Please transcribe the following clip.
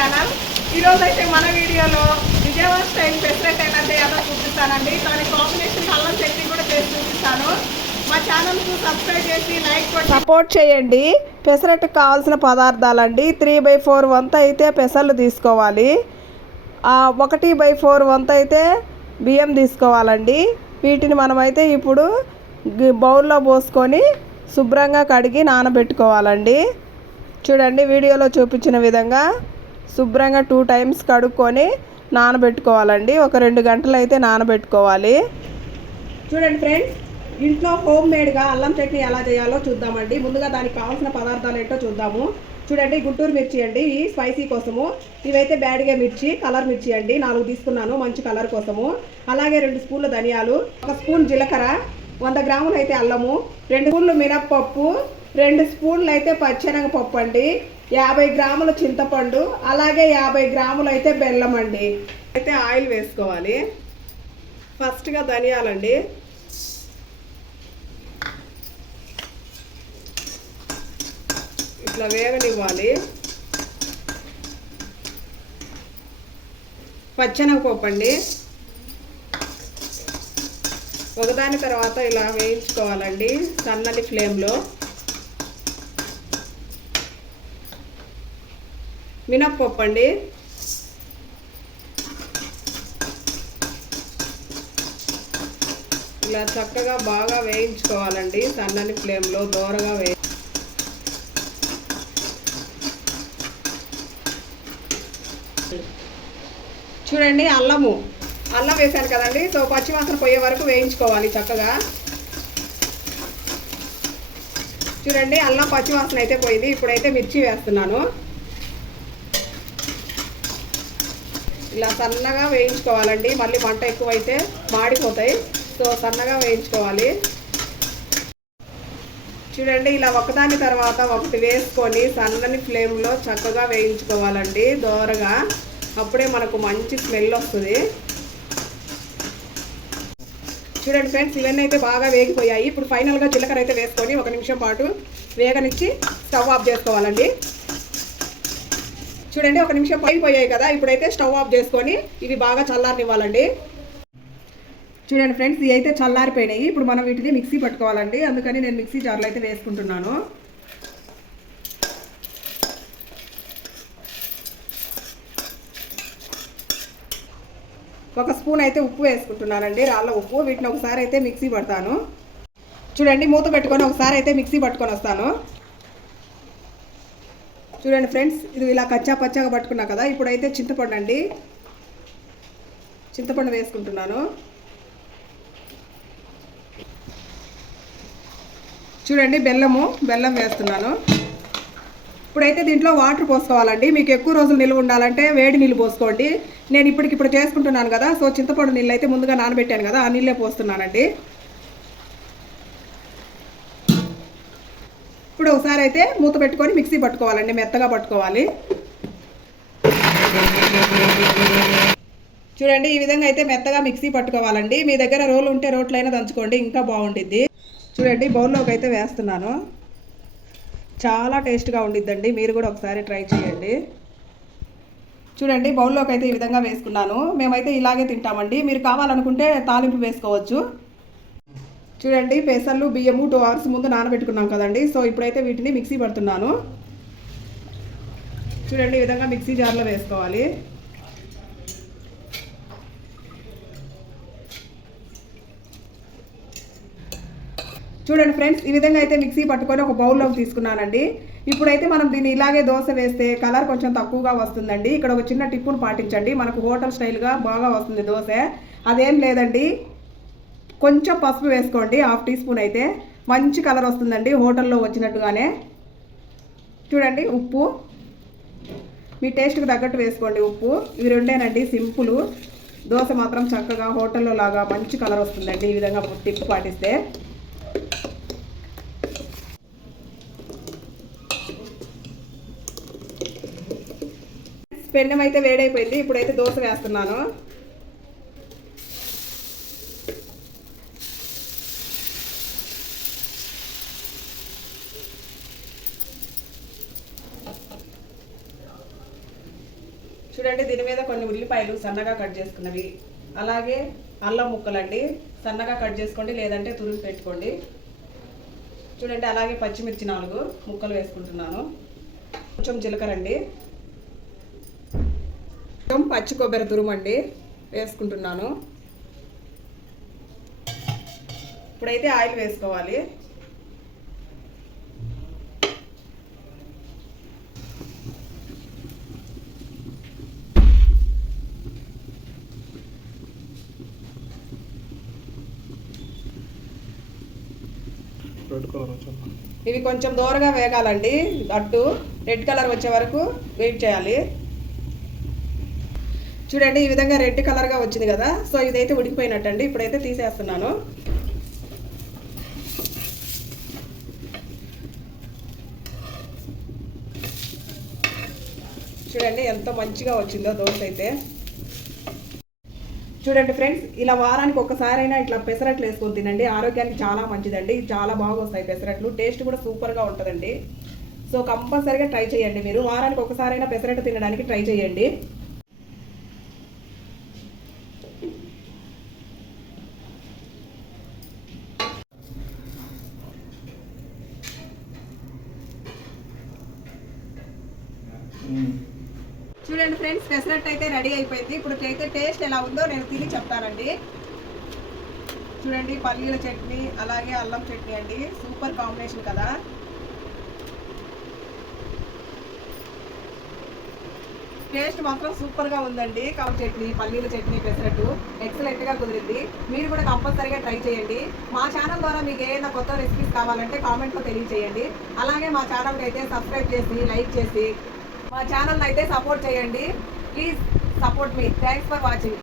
Channel. ఈరోజు అయితే మన వీడియోలో విజయవాడ స్టైల్ పెసరట్ ఎలా చేయాలో చూపిస్తానండి. దాని కాంబినేషన్ అల్లం చట్నీ కూడా చేసి చూపిస్తాను. మా ఛానల్కు సబ్స్క్రైబ్ చేసి లైక్ కొట్టి సపోర్ట్ చేయండి. పెసరట్టుకు కావాల్సిన పదార్థాలండి 3/4 వంత అయితే పెసర్లు తీసుకోవాలి. 1/4 వంత అయితే బియ్యం తీసుకోవాలండి. వీటిని మనమైతే ఇప్పుడు బౌల్లో పోసుకొని శుభ్రంగా కడిగి నానబెట్టుకోవాలండి. చూడండి వీడియోలో చూపించిన విధంగా శుభ్రంగా 2 టైమ్స్ కడుక్కొని నానబెట్టుకోవాలండి. ఒక 2 గంటలు అయితే నానబెట్టుకోవాలి. చూడండి ఫ్రెండ్స్, ఇంట్లో హోమ్ మేడ్గా అల్లం చట్నీ ఎలా చేయాలో చూద్దామండి. ముందుగా దానికి కావాల్సిన పదార్థాలు ఏంటో చూద్దాము. చూడండి, గుంటూరు మిర్చి అండి, ఈ స్పైసీ కోసము. ఇవైతే బ్యాడ్గా మిర్చి, కలర్ మిర్చి అండి, 4 తీసుకున్నాను మంచి కలర్ కోసము. అలాగే 2 స్పూన్ల ధనియాలు, 1 స్పూన్ జీలకర్ర, 100 గ్రాములు అయితే అల్లము, 2 స్పూన్లు మినప్పప్పు, 2 స్పూన్లు అయితే పచ్చెనగపప్పు అండి, 50 గ్రాముల చింతపండు, అలాగే 50 గ్రాములు అయితే బెల్లం అండి. అయితే ఆయిల్ వేసుకోవాలి. ఫస్ట్గా ధనియాలండి, ఇట్లా వేగనివ్వాలి. పచ్చెనగపప్పు అండి, ఒకదాని తర్వాత ఇలా వేయించుకోవాలండి సన్నని ఫ్లేమ్లో. మినప్పప్పు అండి, ఇలా చక్కగా బాగా వేయించుకోవాలండి సన్నని ఫ్లేమ్లో దోరగా చూడండి అల్లం వేసాను కదండి. సో పచ్చివాసన పోయే వరకు వేయించుకోవాలి చక్కగా. చూడండి అల్లం పచ్చివాసన అయితే పోయింది. ఇప్పుడైతే మిర్చి వేస్తున్నాను. ఇలా సన్నగా వేయించుకోవాలండి, మళ్ళీ మంట ఎక్కువైతే మాడిపోతాయి. సో సన్నగా వేయించుకోవాలి. చూడండి ఇలా ఒకదాని తర్వాత ఒకటి వేసుకొని సన్నని ఫ్లేమ్లో చక్కగా వేయించుకోవాలండి దోరగా. అప్పుడే మనకు మంచి స్మెల్ వస్తుంది. చూడండి ఫ్రెండ్స్, ఇవన్నీ అయితే బాగా వేగిపోయాయి. ఇప్పుడు ఫైనల్గా జీలకర్ర అయితే వేసుకొని 1 నిమిషం పాటు వేగనిచ్చి స్టవ్ ఆఫ్ చేసుకోవాలండి. చూడండి 1 నిమిషం వేగిపోయాయి కదా. ఇప్పుడైతే స్టవ్ ఆఫ్ చేసుకొని ఇవి బాగా చల్లారనివ్వాలండి. చూడండి ఫ్రెండ్స్, ఇవి అయితే చల్లారిపోయినాయి. ఇప్పుడు మనం వీటిని మిక్సీ పట్టుకోవాలండి. అందుకని నేను మిక్సీ జార్లో అయితే వేసుకుంటున్నాను. ఒక స్పూన్ అయితే ఉప్పు వేసుకుంటున్నానండి, రాళ్ళ ఉప్పు. వీటిని ఒకసారి అయితే మిక్సీ పడతాను. చూడండి మూత పెట్టుకొని ఒకసారి అయితే మిక్సీ పట్టుకొని వస్తాను. చూడండి ఫ్రెండ్స్, ఇది ఇలా కచ్చా పచ్చాగా పట్టుకున్నా కదా. ఇప్పుడైతే చింతపండు అండి, చింతపండు వేసుకుంటున్నాను. చూడండి బెల్లం వేస్తున్నాను. ఇప్పుడైతే దీంట్లో వాటర్ పోసుకోవాలండి. మీకు ఎక్కువ రోజులు నిల్వ ఉండాలంటే వేడి నీళ్ళు పోసుకోండి. నేను ఇప్పుడు చేసుకుంటున్నాను కదా. సో చింతపండు నీళ్ళు అయితే ముందుగా నానబెట్టాను కదా, ఆ నీళ్ళే పోస్తున్నానండి. ఇప్పుడు ఒకసారి అయితే మూత పెట్టుకొని మిక్సీ పట్టుకోవాలండి, మెత్తగా పట్టుకోవాలి. చూడండి ఈ విధంగా అయితే మెత్తగా మిక్సీ పట్టుకోవాలండి. మీ దగ్గర రోలు ఉంటే రోట్లైనా దంచుకోండి, ఇంకా బాగుంటుంది. చూడండి బౌల్లోకి అయితే వేస్తున్నాను. చాలా టేస్ట్గా ఉండిద్దండి, మీరు కూడా ఒకసారి ట్రై చేయండి. చూడండి బౌల్లోకి అయితే ఈ విధంగా వేసుకున్నాను. మేమైతే ఇలాగే తింటామండి, మీరు కావాలనుకుంటే తాలింపు వేసుకోవచ్చు. చూడండి పెసర్లు బియ్యము 2 అవర్స్ ముందు నానబెట్టుకున్నాం కదండి. సో ఇప్పుడైతే వీటిని మిక్సీ పడుతున్నాను. చూడండి ఈ విధంగా మిక్సీ జార్లో వేసుకోవాలి. చూడండి ఫ్రెండ్స్, ఈ విధంగా అయితే మిక్సీ పట్టుకొని ఒక బౌల్లోకి తీసుకున్నానండి. ఇప్పుడైతే మనం దీన్ని ఇలాగే దోశ వేస్తే కలర్ కొంచెం తక్కువగా వస్తుందండి. ఇక్కడ ఒక చిన్న టిప్పును పాటించండి, మనకు హోటల్ స్టైల్గా బాగా వస్తుంది దోశ. అదేం లేదండి, కొంచెం పసుపు వేసుకోండి, 1/2 టీ స్పూన్ అయితే మంచి కలర్ వస్తుందండి హోటల్లో వచ్చినట్టుగానే. చూడండి ఉప్పు మీ టేస్ట్కి తగ్గట్టు వేసుకోండి ఉప్పు. ఇవి రెండేనండి సింపుల్. దోశ మాత్రం చక్కగా హోటల్లో లాగా మంచి కలర్ వస్తుందండి ఈ విధంగా టిప్పు పాటిస్తే. పెన్నం అయితే వేడైపోయింది. ఇప్పుడైతే దోశ వేస్తున్నాను. చూడండి దీని మీద కొన్ని ఉల్లిపాయలు సన్నగా కట్ చేసుకున్నవి, అలాగే అల్లం ముక్కలండి సన్నగా కట్ చేసుకోండి, లేదంటే తురిమి పెట్టుకోండి. చూడండి అలాగే పచ్చిమిర్చి 4 ముక్కలు వేసుకుంటున్నాను. కొంచెం జీలకర్ర అండి, కొంచెం పచ్చి కొబ్బరి తురుమండి వేసుకుంటున్నాను. ఇప్పుడైతే ఆయిల్ వేసుకోవాలి. ఇవి కొంచెం దూరగా వేగాలండి, అట్టు రెడ్ కలర్ వచ్చే వరకు వెయిట్ చేయాలి. చూడండి ఈ విధంగా రెడ్ కలర్గా వచ్చింది కదా, సో ఇదైతే ఉడికిపోయినట్టండి. ఇప్పుడైతే తీసేస్తున్నాను. చూడండి ఎంత మంచిగా వచ్చిందో దోశ అయితే. చూడండి ఫ్రెండ్స్, ఇలా వారానికి ఒక్కసారైనా ఇట్లా పెసరట్లు వేసుకొని తినండి, ఆరోగ్యానికి చాలా మంచిదండి. చాలా బాగా వస్తాయి పెసరట్లు, టేస్ట్ కూడా సూపర్గా ఉంటుందండి. సో కంపల్సరీగా ట్రై చేయండి, మీరు వారానికి ఒక్కసారైనా పెసరట్లు తినడానికి ట్రై చేయండి. చూడండి ఫ్రెండ్స్, పెసరట్టు అయితే రెడీ అయిపోయింది. ఇప్పుడు అయితే టేస్ట్ ఎలా ఉందో నేను తిని చెప్తానండి. చూడండి పల్లీల చట్నీ అలాగే అల్లం చట్నీ అండి, సూపర్ కాంబినేషన్ కదా. టేస్ట్ మాత్రం సూపర్గా ఉందండి. కావు చట్నీ, పల్లీల చట్నీ, పెసరట్టు ఎక్సలెంట్గా కుదిరింది. మీరు కూడా కంపల్సరీగా ట్రై చేయండి. మా ఛానల్ ద్వారా మీకు ఏదైనా కొత్త రెసిపీస్ కావాలంటే కామెంట్లో తెలియజేయండి. అలాగే మా ఛానల్కి అయితే సబ్స్క్రైబ్ చేసి లైక్ చేసి మా ఛానల్ అయితే సపోర్ట్ చేయండి. Please support me. Thanks for watching.